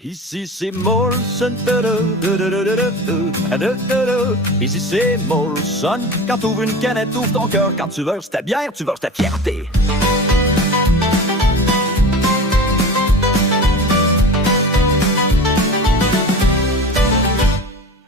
Ici c'est Molson, ici c'est Molson. Quand t'ouvres une canette, ouvre ton cœur. Quand tu verses ta bière, tu verses ta fierté.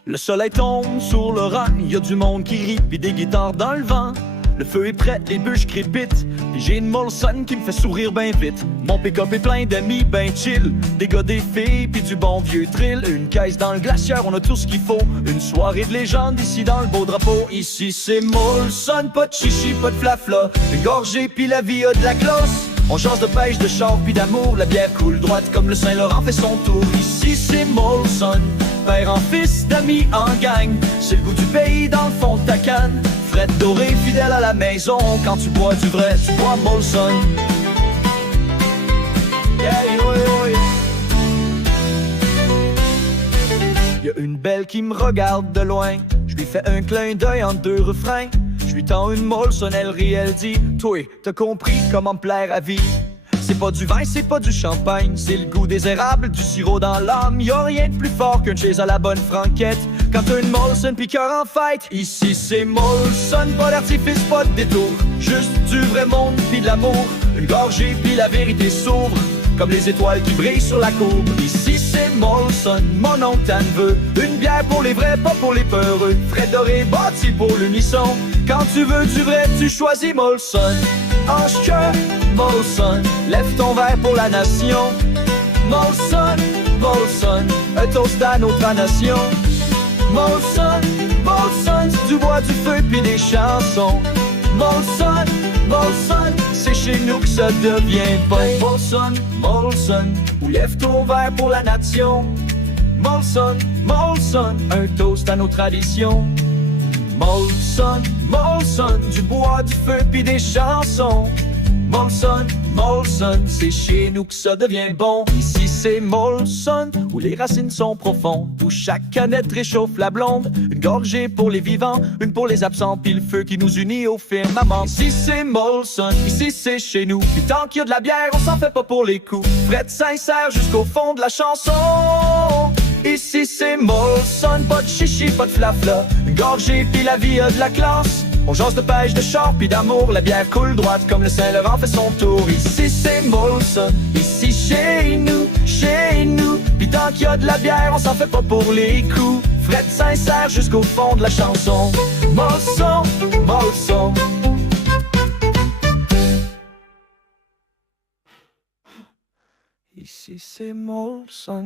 Le soleil tombe sur le rang, y a du monde qui rit, pis des guitares dans le vent. Le feu est prêt, les bûches crépitent, pis j'ai une Molson qui me fait sourire ben vite. Mon pick-up est plein d'amis ben chill, des gars, des filles, pis du bon vieux thrill. Une caisse dans le glacière, on a tout ce qu'il faut. Une soirée de légende ici dans le beau drapeau. Ici c'est Molson, pas de chichi, pas de flafla. Une gorgée pis la vie a de la classe. On jase de pêche, de char pis d'amour. La bière coule droite comme le Saint-Laurent fait son tour. Ici c'est Molson, père en fils, d'amis en gang. C'est le goût du pays dans le fond de ta canne. Fred doré, fidèle à la maison. Quand tu bois du vrai, tu bois Molson. Yeah, yeah, yeah. Y'a une belle qui me regarde de loin. Je lui fais un clin d'œil en deux refrains. Je lui tends une Molson, elle rit, elle dit: toi, t'as compris comment me plaire à vie. C'est pas du vin, c'est pas du champagne, c'est le goût des érables, du sirop dans l'âme. Y'a rien de plus fort qu'une chaise à la bonne franquette. Quand t'as une Molson pis cœur en fête. Ici c'est Molson, pas d'artifice, pas de détour. Juste du vrai monde pis de l'amour. Une gorgée pis la vérité s'ouvre, comme les étoiles qui brillent sur la courbe. Ici c'est Molson, mon oncle t'en veut. Une bière pour les vrais, pas pour les peureux. Frais doré, bâti pour l'unisson. Quand tu veux du vrai, tu choisis Molson. Hanche que Molson, lève ton verre pour la nation. Molson, Molson, un toast à notre nation. Molson, Molson, du bois, du feu pis des chansons. Molson, Molson, c'est chez nous que ça devient bon. Molson, Molson, ou lève ton verre pour la nation. Molson, Molson, un toast à nos traditions. Molson, Molson, du bois, du feu pis des chansons. Molson, Molson, c'est chez nous que ça devient bon. Ici c'est Molson, où les racines sont profondes, où chaque canette réchauffe la blonde. Une gorgée pour les vivants, une pour les absents, pis le feu qui nous unit au firmament. Ici c'est Molson, ici c'est chez nous. Puis tant qu'il y a de la bière, on s'en fait pas pour les coups. Fred sincère jusqu'au fond de la chanson. Ici c'est Molson, pas de chichi, pas de flafla. Une gorgée pis la vie a de la classe. On jase de pêche, de char pis d'amour. La bière coule droite comme le Saint-Laurent fait son tour. Ici c'est Molson, ici chez nous, chez nous. Pis tant qu'il y a de la bière, on s'en fait pas pour les coups. Fred sincère jusqu'au fond de la chanson. Molson, Molson. Ici c'est Molson.